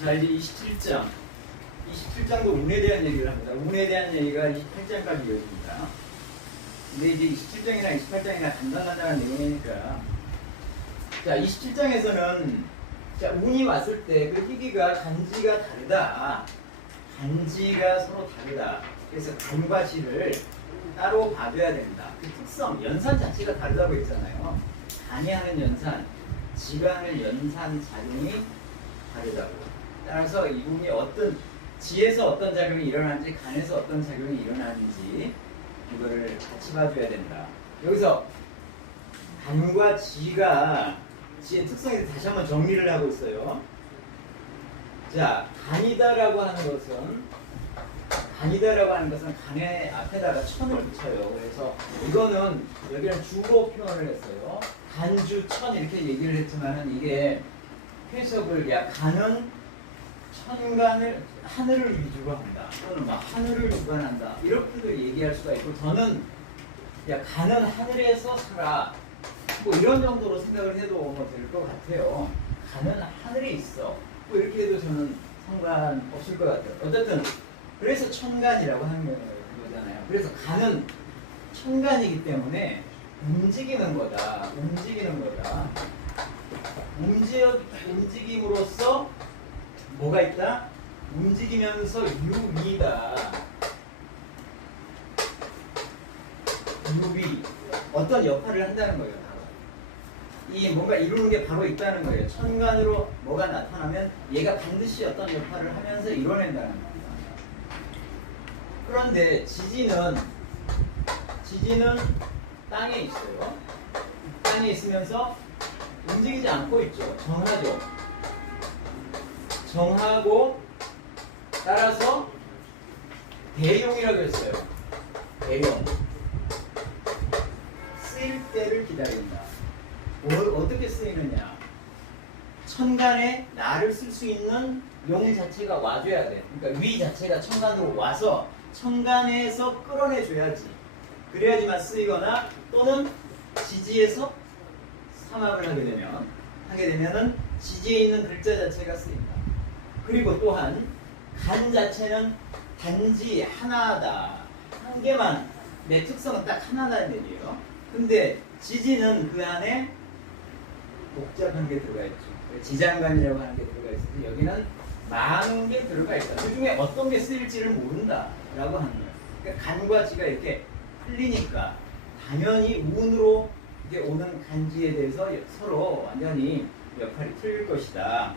자, 이제 27장. 27장도 운에 대한 얘기를 합니다. 운에 대한 얘기가 28장까지 이어집니다. 근데 이제 27장이나 28장이나 간단한 내용이니까. 자, 27장에서는 자, 운이 왔을 때 그 희귀가 간지가 다르다. 간지가 서로 다르다. 그래서 간과 지를 따로 봐줘야 된다. 그 특성, 연산 자체가 다르다고 했잖아요. 간이 하는 연산, 지가 하는 연산 작용이 다르다고. 따라서 이 부분이 어떤 지에서 어떤 작용이 일어나는지 간에서 어떤 작용이 일어나는지 이거를 같이 봐줘야 된다. 여기서 간과 지가 지의 특성에 다시 한번 정리를 하고 있어요. 자, 간이다라고 하는 것은 간의 앞에다가 천을 붙여요. 그래서 이거는 여기는 주로 표현을 했어요. 간주 천 이렇게 얘기를 했지만은 이게 해석을 간은 천간을 하늘을 위주로 한다. 또는 막 하늘을 주관한다. 이렇게도 얘기할 수가 있고 저는 간은 하늘에서 살아. 뭐 이런 정도로 생각을 해도 뭐 될 것 같아요. 간은 하늘에 있어. 뭐 이렇게 해도 저는 상관없을 것 같아요. 어쨌든 그래서 천간이라고 하는 거잖아요. 그래서 간은 천간이기 때문에 움직이는 거다. 움직임으로써 뭐가 있다? 움직이면서 유위다. 유위. 어떤 역할을 한다는 거예요. 이 뭔가 이루는 게 바로 있다는 거예요. 천간으로 뭐가 나타나면 얘가 반드시 어떤 역할을 하면서 이뤄낸다는 겁니다. 그런데 지지는 땅에 있어요. 땅에 있으면서 움직이지 않고 있죠. 정하고 따라서 대용이라고 했어요. 대용. 쓰일 때를 기다린다. 어떻게 쓰이느냐? 천간에 나를 쓸 수 있는 용 자체가 와줘야 돼. 그러니까 위 자체가 천간으로 와서 천간에서 끌어내줘야지. 그래야지만 쓰이거나 또는 지지에서 삼합을 하게 되면은 지지에 있는 글자 자체가 쓰인다. 그리고 또한 간 자체는 단지 하나다. 한 개만. 내 특성은 딱 하나라는 얘기예요. 근데 지지는 그 안에 복잡한 게 들어가 있죠. 지장간이라고 하는 게 들어가 있어서 여기는 많은 게 들어가 있다. 그 중에 어떤 게 쓰일지를 모른다라고 하는 거예요. 그러니까 간과 지가 이렇게 흘리니까 당연히 운으로 이게 오는 간지에 대해서 서로 완전히 역할이 틀릴 것이다.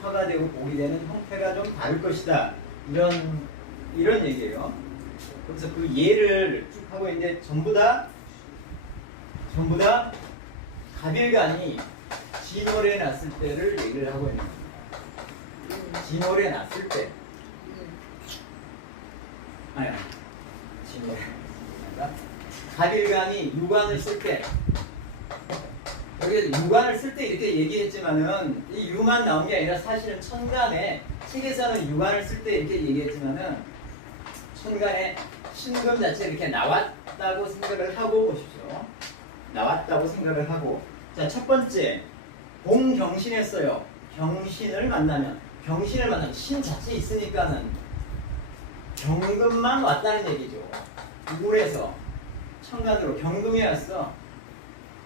화가 되고 복이 되는 형태가 좀 다를 것이다. 이런 얘기예요. 그래서 그 예를 쭉 하고 이제 전부 다 갑일간이 진월에 났을 때를 얘기를 하고 있는 겁니다. 진월에 났을 때. 진월에. 갑일간이 유관을 쓸 때. 여기 유관을 쓸 때 이렇게 얘기했지만은 이 유만 나온 게 아니라 사실은 천간에 책에서는 유관을 쓸 때 이렇게 얘기했지만은 천간에 신금 자체 이렇게 나왔다고 생각을 하고 보십시오. 나왔다고 생각을 하고. 자, 첫 번째 공경신했어요. 경신을 만나면 신 자체 있으니까는 경금만 왔다는 얘기죠. 울에서 천간으로 경금이 왔어.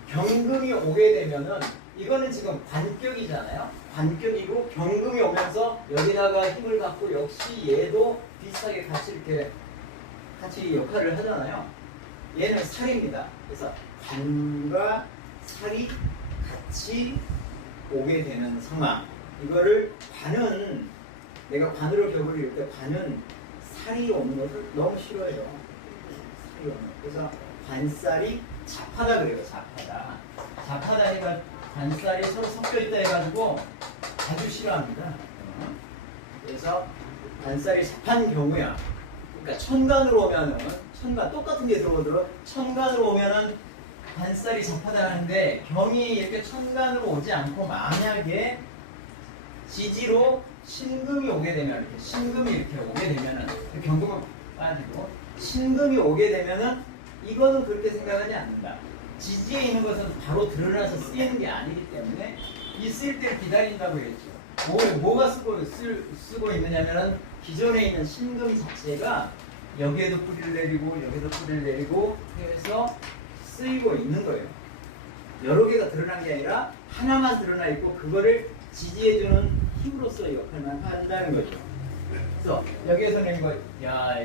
경금이 오게 되면은 이거는 지금 관격이잖아요. 관격이고 경금이 오면서 여기다가 힘을 갖고 역시 얘도 비슷하게 같이 역할을 하잖아요. 얘는 살입니다. 그래서 관과 살이 같이 오게 되는 상황. 이거를 관은 내가 관으로 격을 이룰 때 관은 살이 오는 것을 너무 싫어해요. 살이 오는 것. 그래서 관살이 잡하다 그래요. 잡하다 해가 관살이 서로 섞여 있다 해가지고 아주 싫어합니다. 그래서 관살이 잡한 경우야. 그러니까 천간으로 오면은 똑같은 게 들어오도록 천간으로 오면은 관살이 잡하다 하는데 경이 이렇게 천간으로 오지 않고 만약에 지지로 신금이 오게 되면 신금이 이렇게 오게 되면은 경금은 빠지고 신금이 오게 되면은 이거는 그렇게 생각하지 않는다. 지지에 있는 것은 바로 드러나서 쓰이는 게 아니기 때문에 이 쓰일 때를 기다린다고 했죠. 뭐가 쓰고 있느냐면은 기존에 있는 신금 자체가 여기에도 뿌리를 내리고 여기에도 뿌리를 내리고 해서 쓰이고 있는 거예요. 여러 개가 드러난 게 아니라 하나만 드러나 있고 그거를 지지해주는 힘으로서의 역할만 한다는 거죠. 그래서 여기에서는 이거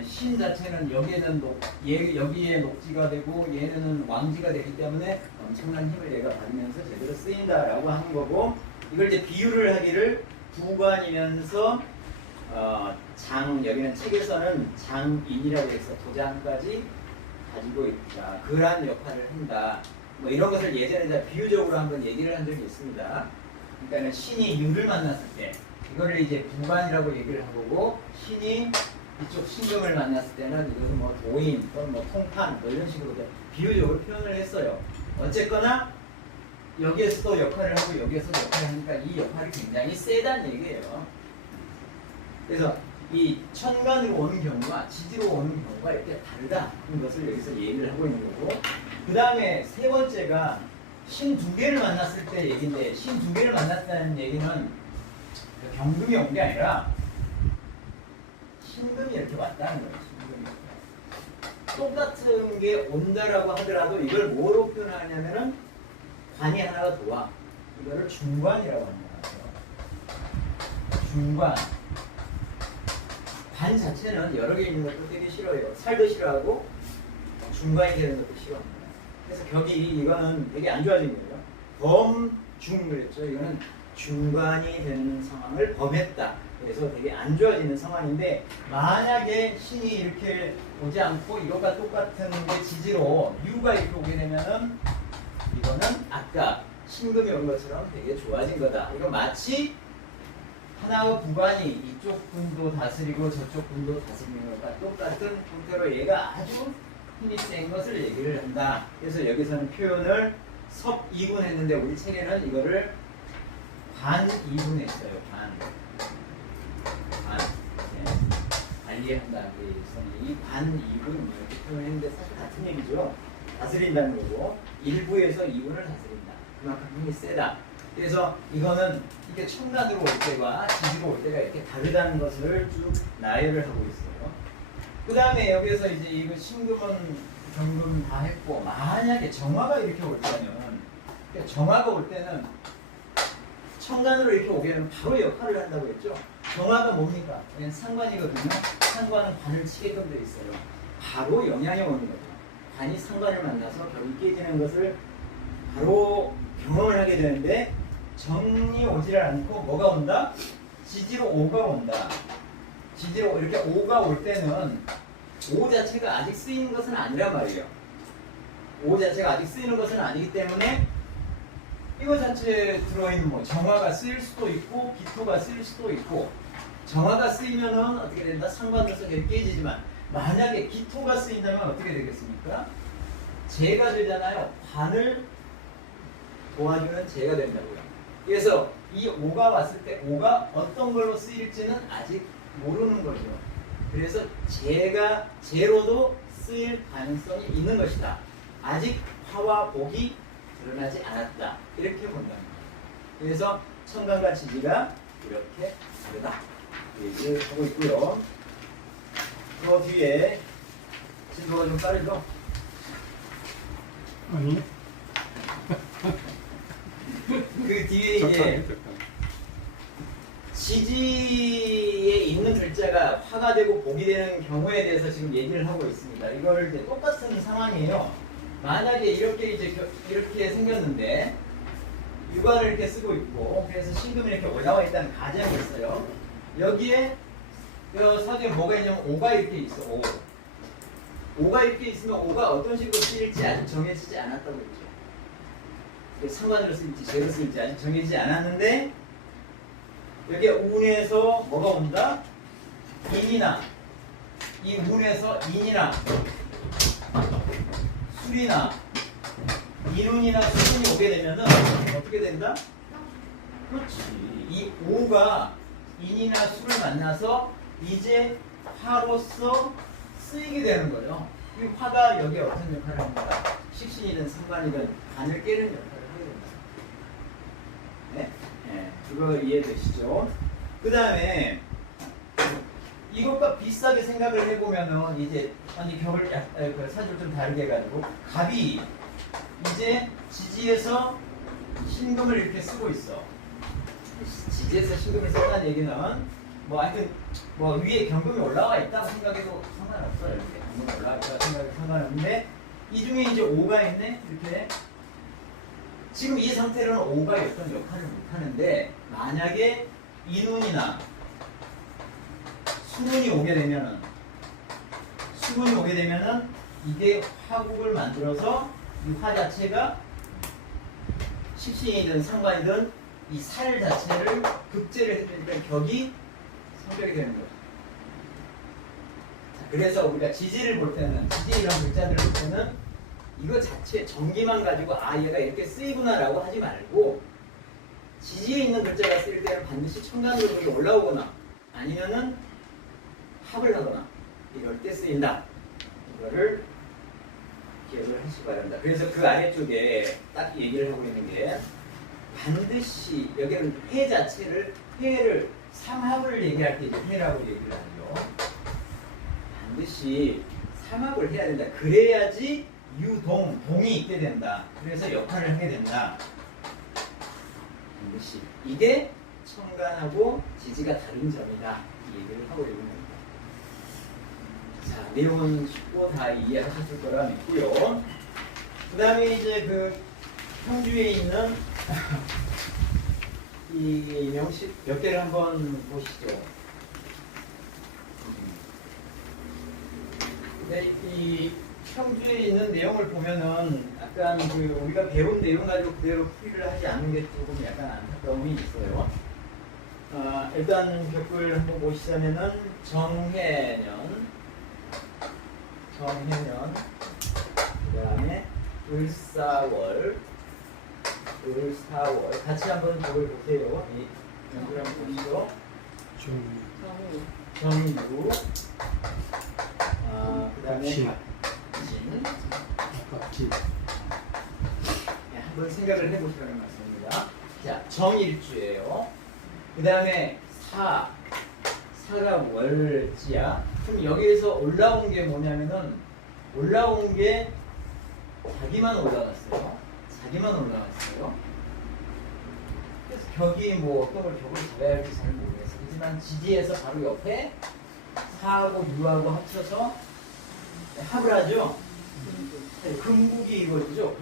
신 자체는 여기에 녹지가 되고 얘는 왕지가 되기 때문에 엄청난 힘을 얘가 받으면서 제대로 쓰인다라고 하는 거고, 이걸 이제 비유를 하기를 부관이면서 여기는 책에서는 장인이라고 해서 도장까지 가지고 있다. 그러한 역할을 한다. 뭐 이런 것을 예전에 비유적으로 한번 얘기를 한 적이 있습니다. 그러니까 신이 유를 만났을 때 이거를 이제 부관이라고 얘기를 하고, 신이 이쪽 신금을 만났을 때는 이것은 뭐 도인 또는 뭐 통판 뭐 이런 식으로 비유적으로 표현을 했어요. 어쨌거나 여기에서도 역할을 하고 여기에서도 역할을 하니까 이 역할이 굉장히 세다는 얘기예요. 그래서 이 천간으로 오는 경우와 지지로 오는 경우가 이렇게 다르다는 것을 여기서 얘기를 하고 있는 거고, 그 다음에 세 번째가 신 두 개를 만났을 때 얘기인데, 신 두 개를 만났다는 얘기는 경금이 온 게 아니라 신금이 이렇게 왔다는 거예요. 신금이. 똑같은 게 온다라고 하더라도 이걸 뭐로 표현하냐면은 관이 하나가 더 와. 이거를 중관이라고 하는 거예요. 중관. 관 자체는 여러 개 있는 것도 되게 싫어해요. 살도 싫어하고 중관이 되는 것도 싫어합니다. 그래서 격이 이거는 되게 안 좋아진 거예요. 범중 그랬죠. 이거는 중관이 되는 상황을 범했다. 그래서 되게 안 좋아지는 상황인데, 만약에 신이 이렇게 오지 않고 이것과 똑같은 게 지지로 유가 이렇게 오게 되면은 이거는 아까 신금이 온 것처럼 되게 좋아진 거다. 이거 마치 하나의 부관이 이쪽 분도 다스리고 저쪽 분도 다스리는 것과 똑같은 형태로 얘가 아주 힘이 센 것을 얘기를 한다. 그래서 여기서는 표현을 섭이분 했는데 우리 책에는 이거를 관이분 했어요. 관. 관리한다. 그래서 이 관이분 이렇게 표현했는데 사실 같은 얘기죠. 다스린다는 거고, 일부에서 이분을 다스린다. 그만큼 힘이 세다. 그래서 이거는 이게 천간으로 올 때와 지지로 올 때가 이렇게 다르다는 것을 쭉 나열을 하고 있어요. 그 다음에 여기서 이제 이거 신금은 경금 다 했고, 만약에 정화가 이렇게 올 때는, 정화가 올 때는 천간으로 이렇게 오게 되면 바로 역할을 한다고 했죠. 정화가 뭡니까? 그냥 상관이거든요. 상관은 관을 치게끔 되어 있어요. 바로 영향이 오는 거죠. 관이 상관을 만나서 격이 깨지는 것을 바로 경험을 하게 되는데, 정이 오지를 않고 뭐가 온다? 지지로 오가 온다. 지지로 이렇게 오가 올 때는 오 자체가 아직 쓰이는 것은 아니란 말이에요. 오 자체가 아직 쓰이는 것은 아니기 때문에 이거 자체에 들어있는 뭐 정화가 쓰일 수도 있고 기토가 쓰일 수도 있고, 정화가 쓰이면은 어떻게 된다? 상관으로서 깨지지만 만약에 기토가 쓰인다면 어떻게 되겠습니까? 재가 되잖아요. 관을 도와주는 재가 된다고요. 그래서 이 오가 왔을 때 오가 어떤 걸로 쓰일지는 아직 모르는 거죠. 그래서 재로도 쓰일 가능성이 있는 것이다. 아직 화와 복이 드러나지 않았다. 이렇게 본다는 거예요. 그래서 천간과 지지가 이렇게 다르다. 얘기를 하고 있고요. 그 뒤에 진도가 좀 빠르죠? 아니. 그 뒤에 이제 지지에 있는 글자가 화가 되고 복이 되는 경우에 대해서 지금 얘기를 하고 있습니다. 이걸 이제 똑같은 상황이에요. 만약에 이렇게 생겼는데 유관을 이렇게 쓰고 있고, 그래서 신금이 이렇게 올라와 있다는 가정이 있어요. 여기에 사주에 뭐가 있냐면 오가 이렇게 있어. 오가 이렇게 있으면 오가 어떤 식으로 쓰일지 아직 정해지지 않았다고 했죠. 상관으로 쓰일지 재로 쓰일지 아직 정해지지 않았는데, 여기에 운에서 뭐가 온다? 인이나 이 운에서 인이나 술이나 인운이나 술운이 오게 되면은 어떻게 된다? 그렇지. 이 오가 인이나 술을 만나서 이제 화로서 쓰이게 되는 거죠. 이 화가 여기에 어떤 역할을 합니까? 식신이든 상관이든 간을 깨는 역할을 하게 된다. 네? 네. 그거 이해되시죠? 그 다음에 이것과 비슷하게 생각을 해보면은 이제 아니 벽을 그 사주를 좀 다르게 해가지고 갑이 이제 지지에서 신금을 이렇게 쓰고 있어. 지지에서 신금을 썼다는 얘기는 뭐 하여튼 뭐 위에 경금이 올라와 있다고 생각해도 상관없어요. 이렇게 경금이 올라와 있다고 생각해도 상관없는데 이 중에 이제 5가 있네. 이렇게 지금 이 상태로는 5가 어떤 역할을 못하는데 만약에 인운이나 수문이 오게 되면은 이게 화국을 만들어서 이 화 자체가 식신이든 상관이든 이 살 자체를 급제를 해주니까 격이 성격이 되는 거죠. 자, 그래서 우리가 지지를 볼 때는 지지 이런 글자들을 볼 때는 이거 자체 정기만 가지고 아 얘가 이렇게 쓰이구나라고 하지 말고 지지에 있는 글자가 쓰일 때는 반드시 청간으로 올라오거나 아니면은 합을 하거나 이럴 때 쓰인다. 이거를 기억을 하시기 바랍니다. 그래서 그 아래쪽에 딱 얘기를 하고 있는 게 반드시 여기는 해 자체를 해를 삼합을 얘기할 때 이제 해라고 얘기를 하죠. 반드시 삼합을 해야 된다. 그래야지 유동, 동이 있게 된다. 그래서 역할을 하게 된다. 반드시 이게 청간하고 지지가 다른 점이다. 이 얘기를 하고 있는 겁니다. 자, 내용은 쉽고 다 이해하셨을 거라 믿고요. 그 다음에 이제 그 형주에 있는 이 명식 몇 개를 한번 보시죠. 네, 이 형주에 있는 내용을 보면은 약간 그 우리가 배운 내용 가지고 그대로 풀이를 하지 않는 게 조금 약간 안타까움이 있어요. 일단 벽을 한번 보시자면은 정해년, 그 다음에 을사월 같이 한번 벽을 보세요. 이 벽을 한번 보시죠. 정유, 그 다음에 박진. 네, 한번 생각을 해보시라는 말씀입니다. 자, 정일주예요. 그 다음에 사가 월지야. 그럼 여기에서 올라온 게 뭐냐면은 올라온 게 자기만 올라갔어요. 그래서 격이 뭐 어떤 걸 격을 잡아야 할지 잘 모르겠어요. 하지만 지지에서 바로 옆에 사하고 유하고 합쳐서 합을 하죠. 금국이 이거죠.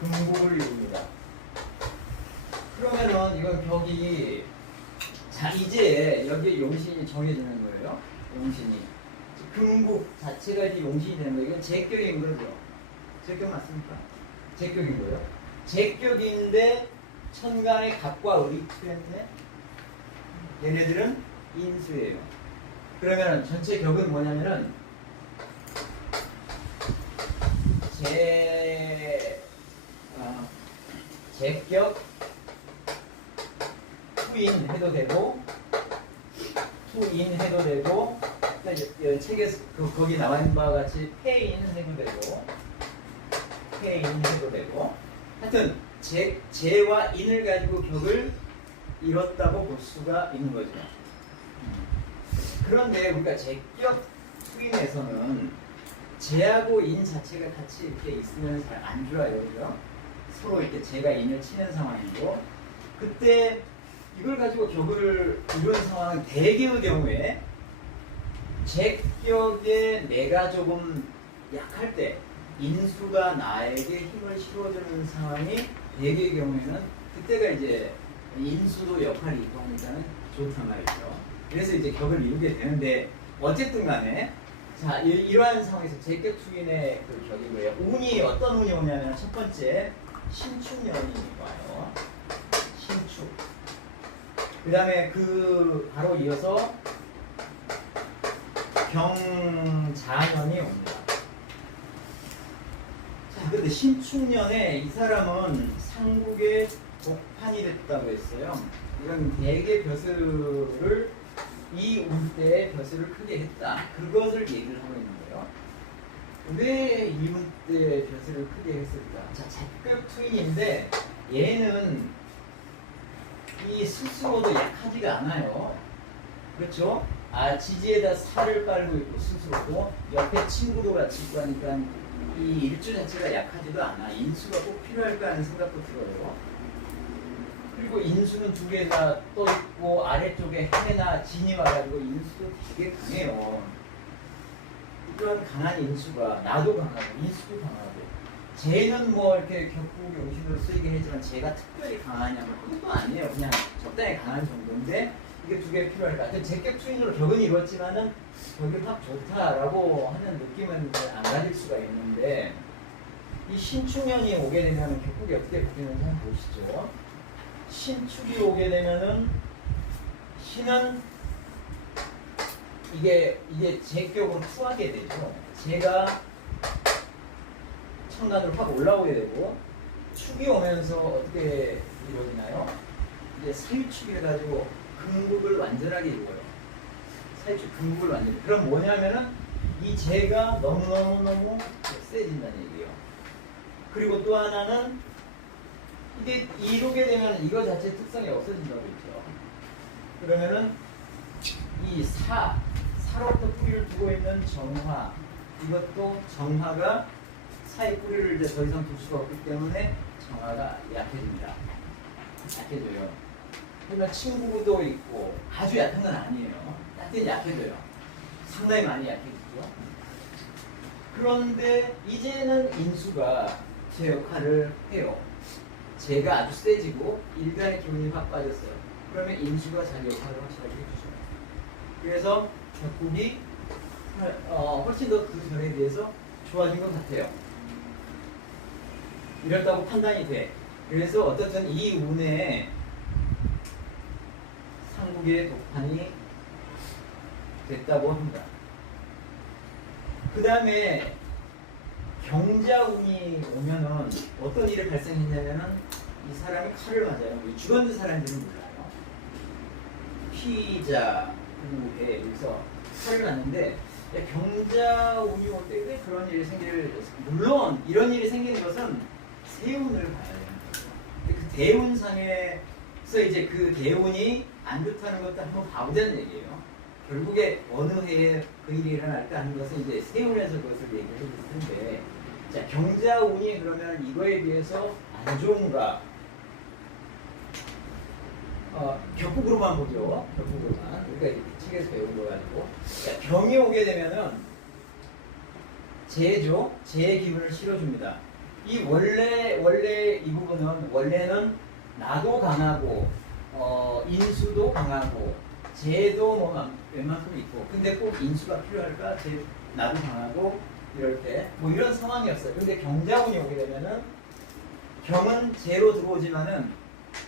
금국을 이룹니다. 그러면은 이건 격이 자 이제 여기에 용신이 정해지는 거예요. 용신이 금국 자체가 이제 용신이 되는 거예요. 이건 제격인 거죠. 제격 맞습니까? 제격인 거예요. 제격인데 천간의 갑과 을이 투했네. 얘네들은 인수예요. 그러면 전체 격은 뭐냐면은 제격 투인 해도 되고 투인 해도 되고 책에서 거기 나와 있는 바와 같이 폐인 해도 되고 하여튼 제와 인을 가지고 격을 이뤘다고 볼 수가 있는 거죠. 그런데 우리가 제격 투인에서는 제하고 인 자체가 같이 이렇게 있으면 잘 안 좋아요. 그죠? 서로 이렇게 제가 인을 치는 상황이고 그때 이걸 가지고 격을 이루는 상황은 대개의 경우에 제격에 내가 조금 약할 때 인수가 나에게 힘을 실어주는 상황이 대개의 경우에는 그때가 이제 인수도 역할이 있고 하니까는 좋단 말이죠. 그래서 이제 격을 이루게 되는데 어쨌든 간에 자 이러한 상황에서 제격 투인의 그 격이 뭐예요? 운이 어떤 운이 오냐면 첫 번째 신축년이 와요. 신축. 그 다음에 그 바로 이어서 경자년이 옵니다. 자, 근데 신축년에 이 사람은 상국의 복판이 됐다고 했어요. 이런 대개 벼슬을 이 운때에 벼슬을 크게 했다. 그것을 얘기를 하고 있는 거예요. 왜 이 운때에 벼슬을 크게 했을까? 자, 제격 투인인데 얘는 이 스스로도 약하지가 않아요. 그렇죠? 아, 지지에다 살을 깔고 있고 스스로도 옆에 친구도 같이 있고 하니까 이 일주 자체가 약하지도 않아. 인수가 꼭 필요할까 하는 생각도 들어요. 그리고 인수는 두 개나 떠 있고 아래쪽에 해나 진이 와가지고 인수도 되게 강해요. 이런 강한 인수가 나도 강하고 인수도 강하고 쟤는 뭐 이렇게 격국 용신으로 쓰이긴 했지만 쟤가 특별히 강하냐면 그것도 아니에요. 그냥 적당히 강한 정도인데 이게 두 개 필요할까? 하여튼 제격 추인으로 격은 이뤘지만은 격이 확 좋다라고 하는 느낌은 안 가질 수가 있는데 이 신축년이 오게 되면 격국이 어떻게 바뀌는지 한번 보시죠. 신축이 오게 되면은 신은 이게 제격으로 투하게 되죠. 제가 천간으로 확 올라오게 되고 축이 오면서 어떻게 이루어지나요? 이제 사유축이 해가지고 금국을 완전하게 이루어요. 사유축 금국을 완전히. 그럼 뭐냐면은 이 제가 너무너무 세진다는 얘기예요. 그리고 또 하나는 이게 이루게 되면 이거 자체 특성이 없어진다고 했죠. 그러면은 이 사로부터 뿌리를 두고 있는 정화, 이것도 정화가 사의 뿌리를 이제 더 이상 둘 수가 없기 때문에 정화가 약해집니다. 약해져요. 그러면 친구도 있고 아주 약한 건 아니에요. 약간 약해져요. 상당히 많이 약해지죠. 그런데 이제는 인수가 제 역할을 해요. 제가 아주 세지고 일간의 기운이 확 빠졌어요. 그러면 인수가 자기 역할을 확실하게 해주죠. 그래서 격국이 훨씬 더 그 전에 비해서 좋아진 것 같아요. 이렇다고 판단이 돼. 그래서 어떻든 이 운에 상국의 독판이 됐다고 합니다. 그 다음에 경자운이 오면은 어떤 일이 발생했냐면은 이 사람이 칼을 맞아요. 죽었는 사람들은 몰라요. 피자, 부해 여기서 칼을 맞는데 경자운이 올 때 왜 그런 일이 물론 이런 일이 생기는 것은 세운을 봐야 되는 거죠. 그 대운상에서 이제 그 대운이 안 좋다는 것도 한번 봐보자는 얘기예요. 결국에 어느 해에 그 일이 일어날까 하는 것은 이제 세운에서 그것을 얘기를 해줄 텐데, 자, 경자운이 그러면 이거에 비해서 안 좋은가? 격국으로만 보죠. 격국으로만. 우리가 책에서 배운 거 가지고. 자, 병이 오게 되면은 재죠. 재의 기분을 실어줍니다. 이 원래 이 부분은 원래는 나도 강하고 인수도 강하고 재도 뭐 웬만큼 있고 근데 꼭 인수가 필요할까? 나도 강하고 이럴 때 뭐 이런 상황이었어요. 근데 경자운이 오게 되면은 경은 재로 들어오지만은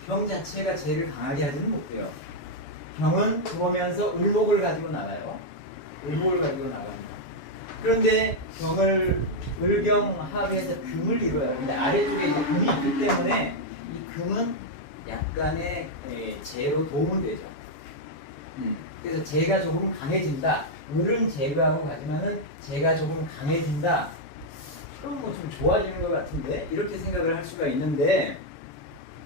경 자체가 재를 강하게 하지는 못해요. 경은 들어오면서 을목을 가지고 나가요. 을목을 가지고 나갑니다. 그런데 경을 을경합해서 금을 이루어요. 근데 아래쪽에 이제 금이 있기 때문에 이 금은 약간의 재로 도움은 되죠. 그래서 재가 조금 강해진다. 을은 제거하고 가지만은 재가 조금 강해진다. 그럼 뭐 좀 좋아지는 것 같은데 이렇게 생각을 할 수가 있는데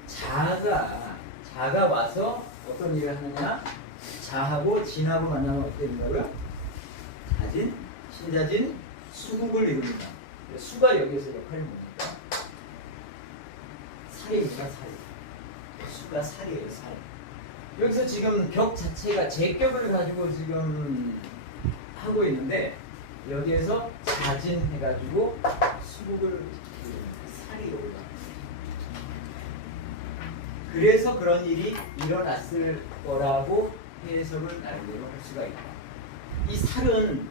자가 와서 어떤 일을 하느냐? 자하고 진하고 만나면 어떻게 된다고요? 자진, 신자진, 수국을 이룹니다. 수가 여기서 역할이 뭡니까? 살입니다, 살. 수가 살이에요, 살. 여기서 지금 격 자체가 제격을 가지고 지금 하고 있는데 여기에서 자진 해가지고 수국을 살이 올라. 그래서 그런 일이 일어났을 거라고 해석을 나름대로 할 수가 있다. 이 살은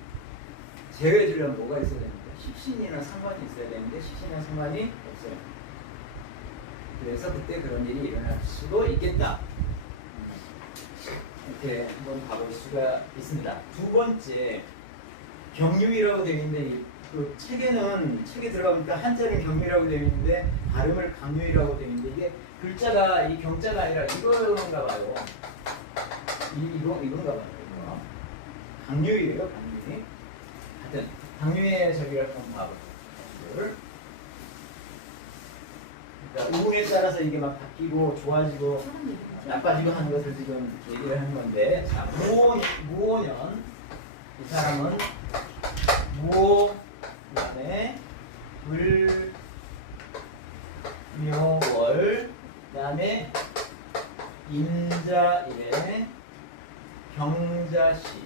제외해 주려면 뭐가 있어야 됩니까? 식신이나 상관이 있어야 되는데 식신이나 상관이 없어요. 그래서 그때 그런 일이 일어날 수도 있겠다. 이렇게 한번 봐볼 수가 있습니다. 두 번째, 경유이라고 되어 있는데 그 책에 들어가니까 한자는 경유이라고 되어 있는데 발음을 강유이라고 되어 있는데 이게 글자가 이 경자가 아니라 이건가 봐요. 이건가 봐요. 강유이래요, 강유이. 하여튼 강유의 저기를 한번 봐보세요. 그러니까 운에 따라서 이게 막 바뀌고 좋아지고 나빠지고 하는 것을 지금 얘기를 하는 건데, 자, 무오년. 이 사람은 무오, 그 다음에 불묘월, 그 다음에 임자일에 경자시.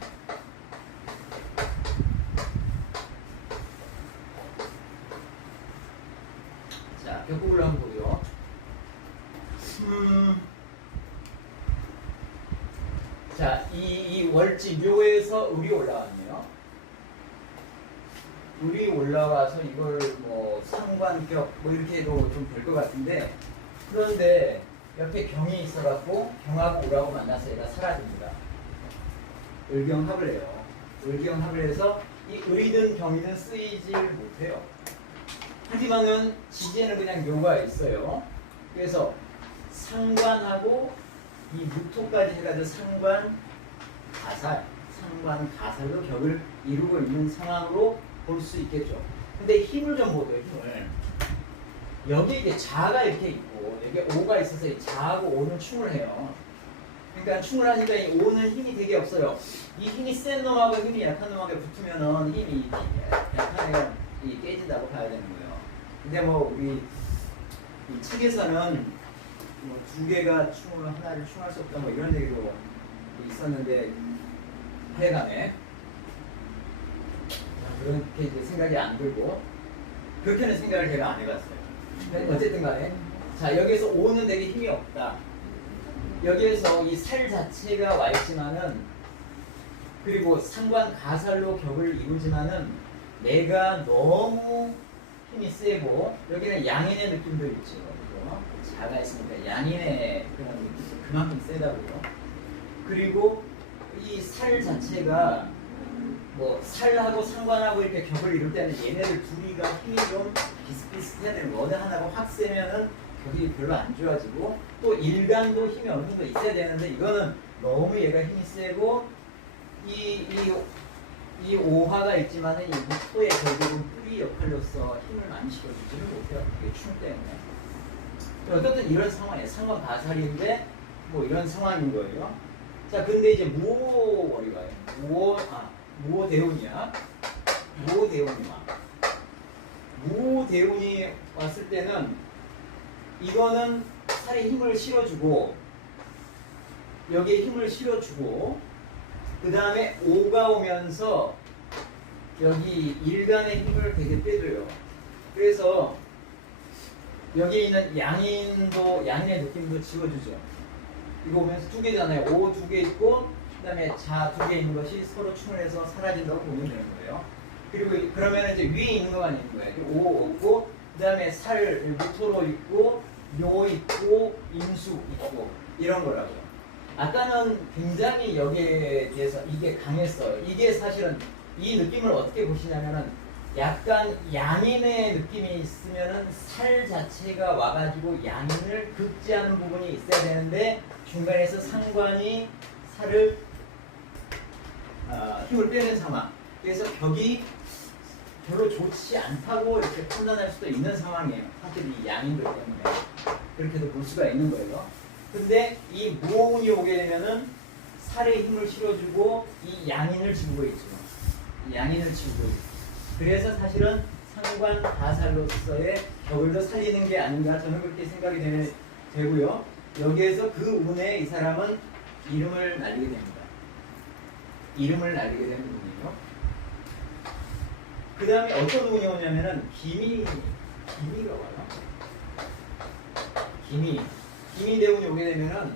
자, 벽국을 한번 보고요. 자, 이 월지 묘에서 을이 올라왔네요. 을이 올라와서 이걸 뭐 상관격 뭐 이렇게 해도 좀 될 것 같은데, 그런데 옆에 경이 있어갖고 경하고 을하고 만나서 얘가 사라집니다. 을경합을 해요. 을경합을 해서 이 을이든 경이든 쓰이질 못해요. 하지만은 지지에는 그냥 묘가 있어요. 그래서 상관하고 이 무토까지 해가지고 상관가살로 격을 이루고 있는 상황으로 볼 수 있겠죠. 근데 힘을 좀 보세요. 힘을. 여기 이게 자가 이렇게 있고 여기 오가 있어서 이 자하고 오는 충을 해요. 그러니까 충을 하니까 이 오는 힘이 되게 없어요. 이 힘이 센 놈하고 힘이 약한 놈하고 붙으면은 힘이 약한 애가 깨진다고 봐야 되는 거예요. 근데 뭐 우리 이 책에서는 뭐 두 개가 충을 하나를 충할 수 없다 뭐 이런 얘기도 있었는데 하여간에 그렇게 이제 생각이 안 들고 그렇게는 생각을 제가 안 해봤어요. 어쨌든 간에 자 여기에서 오는 되게 힘이 없다. 여기에서 이 살 자체가 와 있지만은 그리고 상관 가살로 격을 이루지만은 내가 너무 힘이 세고 여기는 양인의 느낌도 있죠. 자가 있으니까 양인의 그런 느낌도 그만큼 세다고요. 그리고 이 살 자체가 뭐 살하고 상관하고 이렇게 격을 이룰 때는 얘네들 둘이가 힘이 좀 비슷비슷해야 되는 거. 어느 하나가 확 세면은 격이 별로 안 좋아지고 또 일간도 힘이 어느 정도 있어야 되는데 이거는 너무 얘가 힘이 세고 이 오화가 있지만은 이 무토의 결국은 뿌리 역할로서 힘을 많이 실어주지는 못해요. 이게 충 때문에. 어쨌든 이런 상황이에요. 상관 가살인데 뭐 이런 상황인 거예요. 자, 근데 이제 무오월이 와요. 무오대운이야. 무오대운이 와. 무오대운이 왔을 때는 이거는 살에 힘을 실어주고 여기에 힘을 실어주고 그 다음에 오가 오면서 여기 일간의 힘을 되게 빼줘요. 그래서 여기 있는 양인의 느낌도 지워주죠. 이거 보면서 두 개잖아요. 오 두 개 있고 그 다음에 자 두 개 있는 것이 서로 충을 해서 사라진다고 보면 되는 거예요. 그리고 그러면 이제 위에 있는 것만 있는 거예요. 오 없고 그 다음에 살 무토로 있고 묘 있고 임수 있고 이런 거라고요. 아까는 굉장히 여기에 대해서 이게 강했어요. 이게 사실은 이 느낌을 어떻게 보시냐면은 약간 양인의 느낌이 있으면은 살 자체가 와가지고 양인을 극지하는 부분이 있어야 되는데 중간에서 상관이 살을 힘을 빼는 상황. 그래서 격이 별로 좋지 않다고 이렇게 판단할 수도 있는 상황이에요. 사실 이 양인들 때문에 그렇게도 볼 수가 있는 거예요. 근데 이 무오운이 오게 되면은 살에 힘을 실어주고 이 양인을 지우고 있죠. 양인을 지우고 있죠. 그래서 사실은 상관 가살로서의 격을 더 살리는 게 아닌가 저는 그렇게 생각이 되고요. 여기에서 그 운에 이 사람은 이름을 날리게 됩니다. 이름을 날리게 되는 운이에요. 그 다음에 어떤 운이 오냐면은 기미가 와요. 기미 대운이 오게 되면은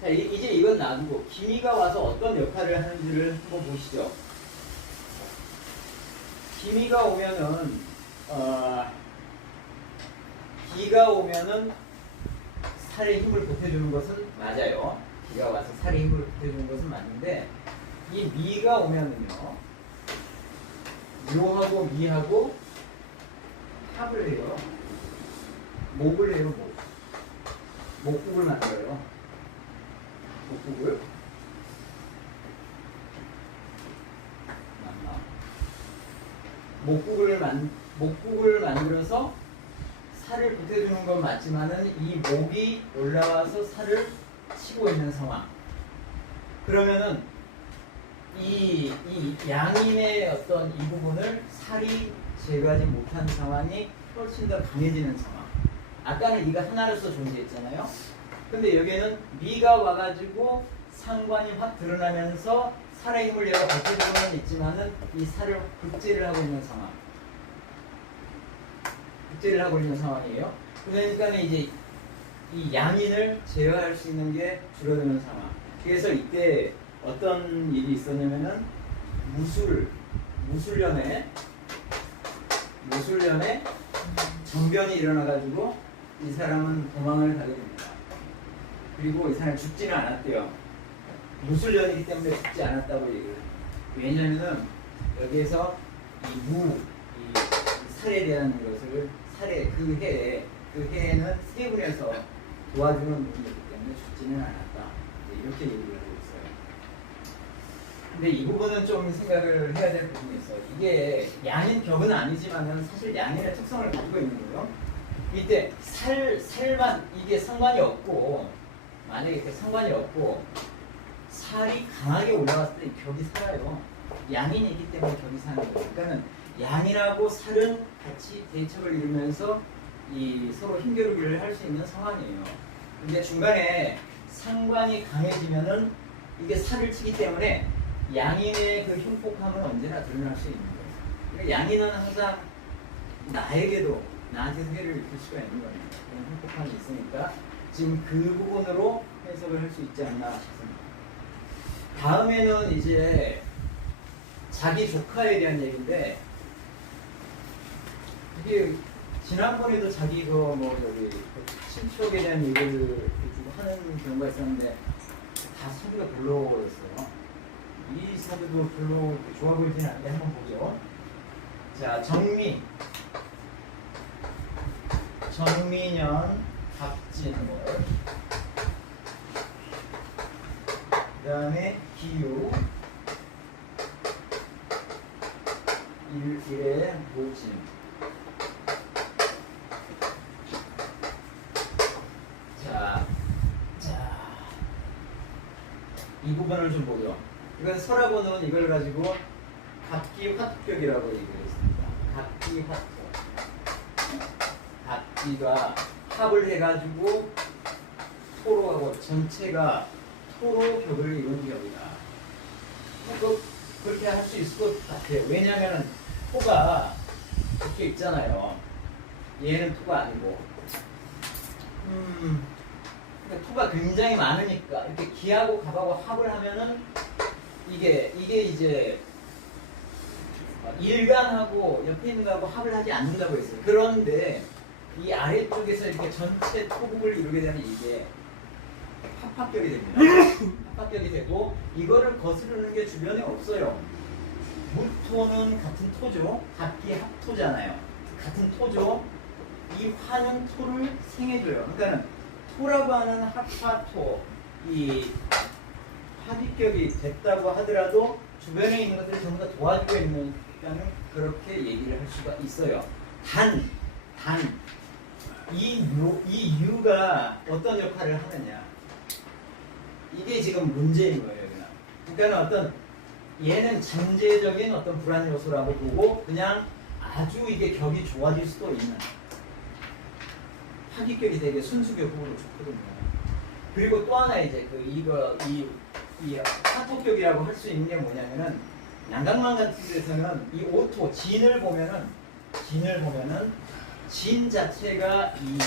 자 이제 이건 놔두고 기미가 와서 어떤 역할을 하는지를 한번 보시죠. 기미가 오면은 기가 오면은 살에 힘을 보태주는 것은 맞아요. 기가 와서 살에 힘을 보태주는 것은 맞는데 이 미가 오면은요 묘하고 미하고 합을 해요. 목을 해요. 목국을 만들어요. 목국을 목국을 만들어서 살을 보태주는 건 맞지만은 이 목이 올라와서 살을 치고 있는 상황. 그러면은 이 양인의 어떤 이 부분을 살이 제거하지 못한 상황이 훨씬 더 강해지는 상황. 아까는 이가 하나로서 존재했잖아요. 근데 여기에는 미가 와가지고 상관이 확 드러나면서 살의 힘을 얘가 버텨주고는 있지만은 이 살을 극제를 하고 있는 상황. 극제를 하고 있는 상황이에요. 그러니까 이제 이 양인을 제어할 수 있는 게 줄어드는 상황. 그래서 이때 어떤 일이 있었냐면은 무술년에 정변이 일어나가지고 이 사람은 도망을 가게 됩니다. 그리고 이 사람이 죽지는 않았대요. 무술년이기 때문에 죽지 않았다고 얘기를 해요. 왜냐면은 여기에서 이 살에 대한 것을 그 해에는 세 분에서 도와주는 분이기 때문에 죽지는 않았다. 이렇게 얘기를 하고 있어요. 근데 이 부분은 좀 생각을 해야 될 부분이 있어요. 이게 양인 격은 아니지만은 사실 양인의 특성을 가지고 있는 거예요. 이때 살만 이게 상관이 없고, 만약에 이렇게 상관이 없고 살이 강하게 올라갔을 때 격이 살아요. 양인이 있기 때문에 격이 사는 거예요. 그러니까는 양이라고 살은 같이 대척을 이루면서 이 서로 힘겨루기를 할 수 있는 상황이에요. 근데 중간에 상관이 강해지면은 이게 살을 치기 때문에 양인의 그 흉폭함은 언제나 드러날 수 있는 거예요. 그러니까 양인은 항상 나한테도 해를 입힐 수가 있는 거예요. 그런 흉폭함이 있으니까 지금 그 부분으로 해석을 할 수 있지 않나 싶습니다. 다음에는 이제 자기 조카에 대한 얘기인데, 이게 지난번에도 자기 친척에 대한 얘기를 하는 경우가 있었는데 다 사주가 별로였어요. 이 사주도 별로 좋아 보이지는 않는데 한번 보죠. 자, 정미년 갑진월, 그 다음에 기유, 일의 모진. 이 부분을 좀 보죠. 이건 서라고는 이걸 가지고 갑기화투격이라고 얘기했습니다. 갑기화투. 갑기가 합을 해가지고 토로하고 전체가 토로격을 이룬 격이다. 그렇게 할 수 있을 것 같아요. 왜냐하면 토가 이렇게 있잖아요. 얘는 토가 아니고. 그러니까 토가 굉장히 많으니까 이렇게 기하고 갑하고 합을 하면은 이게 이제 일간하고 옆에 있는 거하고 합을 하지 않는다고 했어요. 그런데 이 아래쪽에서 이렇게 전체 토국을 이루게 되면 이게 합합격이 됩니다. 합합격이 되고 이거를 거스르는 게 주변에 없어요. 무토는 같은 토죠. 갑기 합토잖아요. 같은 토죠. 이 화는 토를 생해줘요. 그러니까는 토라고 하는 합화토, 이 합입격이 됐다고 하더라도 주변에 있는 것들이 전부 다 도와주고 있다는 그렇게 얘기를 할 수가 있어요. 이 유가 어떤 역할을 하느냐, 이게 지금 문제인 거예요. 그러니까 어떤 얘는 잠재적인 어떤 불안 요소라고 보고 그냥 아주 이게 격이 좋아질 수도 있는, 합입격이 되게 순수격으로 좋거든요. 그리고 또 하나 이제 이 합폭격이라고 할 수 있는 게 뭐냐면은, 양강만 같은 데서는 이 오토 진을 보면은 진 자체가 이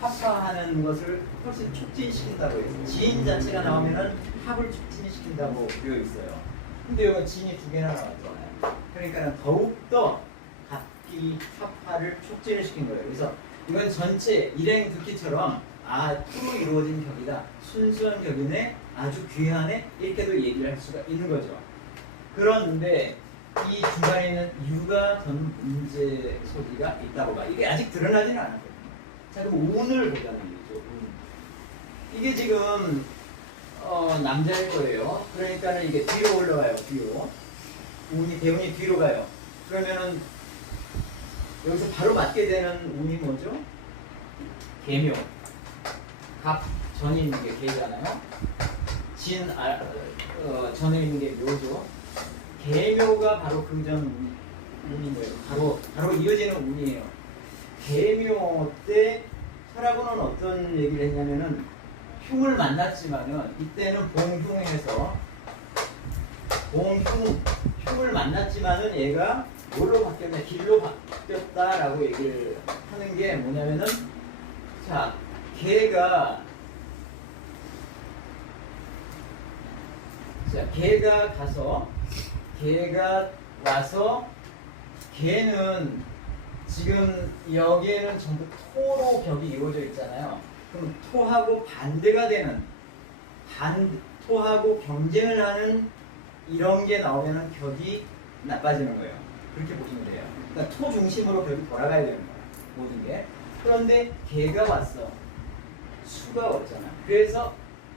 합화하는 것을 훨씬 촉진시킨다고 해요. 진 자체가 나오면은 합을 촉진시킨다고 되어 있어요. 근데 여기 진이 두 개나 나왔잖아요. 그러니까 더욱더 갑기 합화를 촉진을 시킨 거예요. 그래서 이건 전체 일행 듣기처럼 토로 이루어진 격이다, 순수한 격이네, 아주 귀하네, 이렇게도 얘기를 할 수가 있는 거죠. 그런데 이 중간에는 유가 전 문제 소지가 있다고 봐. 이게 아직 드러나지는 않았거든요. 자, 그럼 운을 보자는 얘기죠. 이게 지금 남자일 거예요. 그러니까는 이게 뒤로 올라가요. 뒤로. 대운이 뒤로 가요. 그러면은 여기서 바로 맞게 되는 운이 뭐죠? 계묘. 갑 전에 있는 게 개잖아요. 전에 있는 게 묘죠. 개묘가 바로 금전 운인 거예요. 바로 이어지는 운이에요. 개묘 때 철학원은 어떤 얘기를 했냐면은 흉을 만났지만은 이때는 봉흉에서 흉을 만났지만은 얘가 뭘로 바뀌었냐, 길로 바뀌었다라고 얘기를 하는 게 뭐냐면은, 자, 개가 와서 개는 지금 여기에는 전부 토로 격이 이루어져 있잖아요. 그럼 토하고 반대가 되는 토하고 경쟁을 하는 이런 게 나오면은 격이 나빠지는 거예요. 그렇게 보시면 돼요. 그러니까 토 중심으로 격이 돌아가야 되는 거야, 모든 게. 그런데 개가 왔어. 수가 없잖아. 그래서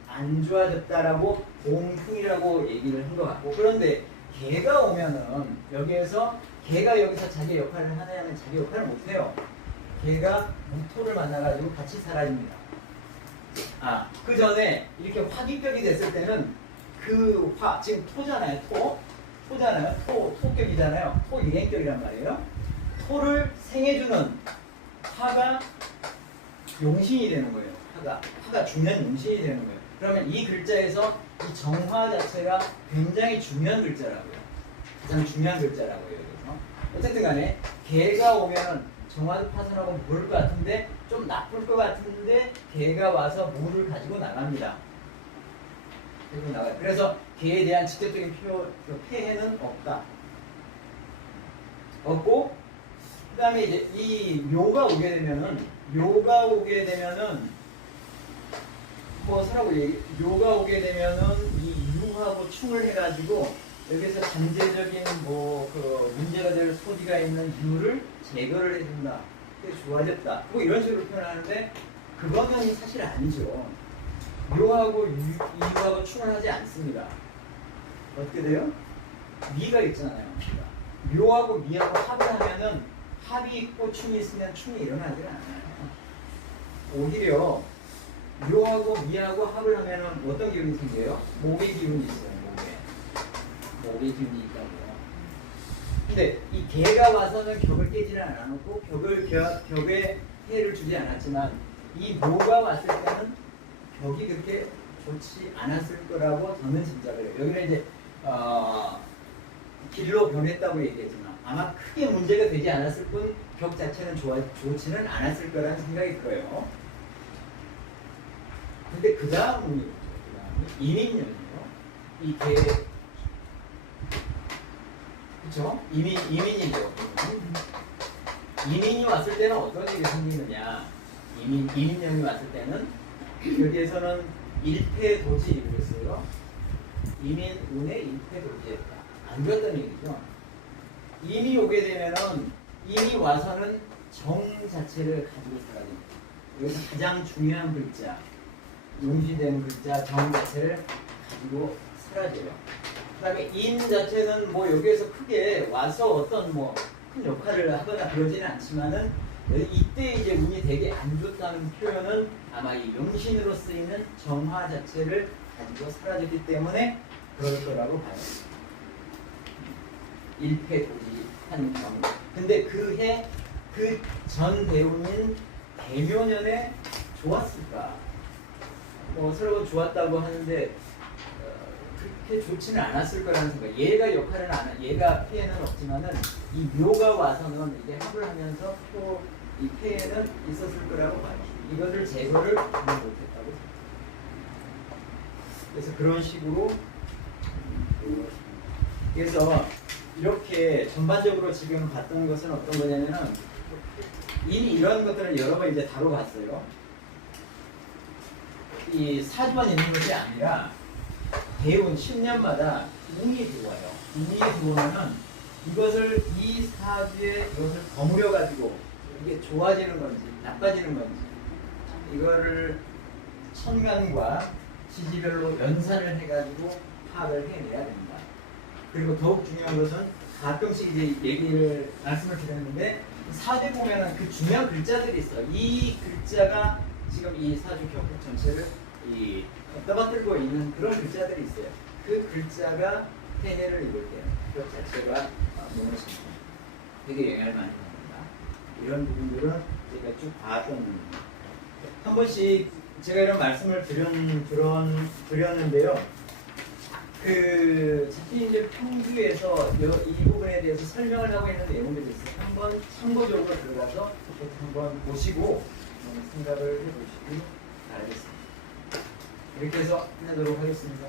안 좋아졌다라고 봉흉이라고 얘기를 한 것 같고, 그런데 개가 오면은 개가 여기서 자기 역할을 하냐면 자기 역할을 못해요. 개가 무토를 만나가지고 같이 사라집니다. 그 전에 이렇게 화기격이 됐을 때는 지금 토잖아요. 토격이잖아요. 토유행격이란 말이에요. 토를 생해주는 화가 용신이 되는 거예요. 화가 중요한 용신이 되는 거예요. 그러면 이 글자에서 이 정화 자체가 굉장히 중요한 글자라고요. 가장 중요한 글자라고요. 그래서 어쨌든 간에 개가 오면 정화도 파손하고 모를 것 같은데 좀 나쁠 것 같은데 개가 와서 물을 가지고 나갑니다. 그래서 개에 대한 직접적인 폐해는 없고, 그 다음에 이제 이 묘가 오게 되면은 묘가 오게 되면은 이 유하고 충을 해가지고 여기서 잠재적인 문제가 될 소지가 있는 유를 제거를 해준다. 그게 좋아졌다. 이런 식으로 표현하는데 그거는 사실 아니죠. 묘하고 이유하고 충을 하지 않습니다. 어떻게 돼요? 미가 있잖아요. 묘하고 미하고 합을 하면은 합이 있고 충이 있으면 충이 일어나지 않아요. 오히려 묘하고 미하고 합을 하면은 어떤 기운이 생겨요? 목의 기운이 있어요. 목의 기운이 있다고요. 근데 이 개가 와서는 격을 깨지는 않았고 격에 해를 주지 않았지만 이 묘가 왔을 때는 격이 그렇게 좋지 않았을 거라고 저는 짐작을 해요. 여기는 이제 길로 변했다고 얘기했지만 아마 크게 문제가 되지 않았을 뿐 격 자체는 좋지는 않았을 거라는 생각이 들어요. 근데 그 다음이 이민년이에요. 이 개, 그쵸? 이민이죠. 이민이 왔을 때는 어떤 일이 생기느냐? 이민년이 왔을 때는 여기에서는 일패도지라고 했어요. 이민운의 일패도지였다. 안 좋았다는 얘기죠. 이미 오게 되면은 이미 와서는 정 자체를 가지고 사라집니다. 여기서 가장 중요한 글자, 용신되는 글자 정 자체를 가지고 사라져요. 그 다음에 인 자체는 여기에서 크게 와서 어떤 큰 역할을 하거나 그러지는 않지만은 이때 이제 운이 되게 안 좋다는 표현은 아마 이 용신으로 쓰이는 정화 자체를 가지고 사라졌기 때문에 그럴 거라고 봐요. 일패도지한 경우. 근데 그 전 대운인 개묘년에 좋았을까? 서로 좋았다고 하는데 그렇게 좋지는 않았을 거라는 생각. 얘가 폐해는 없지만은 이 묘가 와서는 이게 합을 하면서 또 이 폐해는 있었을 거라고 봐요. 이것을 제거를 못했다고 생각해요. 그래서 그런 식으로 그래서 이렇게 전반적으로 지금 봤던 것은 어떤 거냐면은 이미 이런 것들을 여러 번 이제 다뤄봤어요. 이 사주만 있는 것이 아니라 대운 10년마다 운이 들어와요. 운이 들어오면은 이 사주에 이것을 버무려 가지고 이게 좋아지는 건지 나빠지는 건지 이거를 천간과 지지별로 연산을 해가지고 파악을 해내야 됩니다. 그리고 더욱 중요한 것은 가끔씩 말씀을 드렸는데 사주에 보면은 그 중요한 글자들이 있어. 이 글자가 지금 이 사주 격국 전체를 이 떠받들고 있는 그런 글자들이 있어요. 그 글자가 해내를 읽을 때 그 자체가 무엇입니다. 되게 영향을 많이 받는다. 이런 부분들은 제가 쭉 봐왔던 한 번씩 제가 이런 말씀을 드렸는데요. 그 특히 이제 평주에서 이 부분에 대해서 설명을 하고 있는 내용들이 있어요. 한번 참고적으로 들어가서 한번 보시고 생각을 해보시기 바라겠습니다. 이렇게 해서 끝내도록 하겠습니다.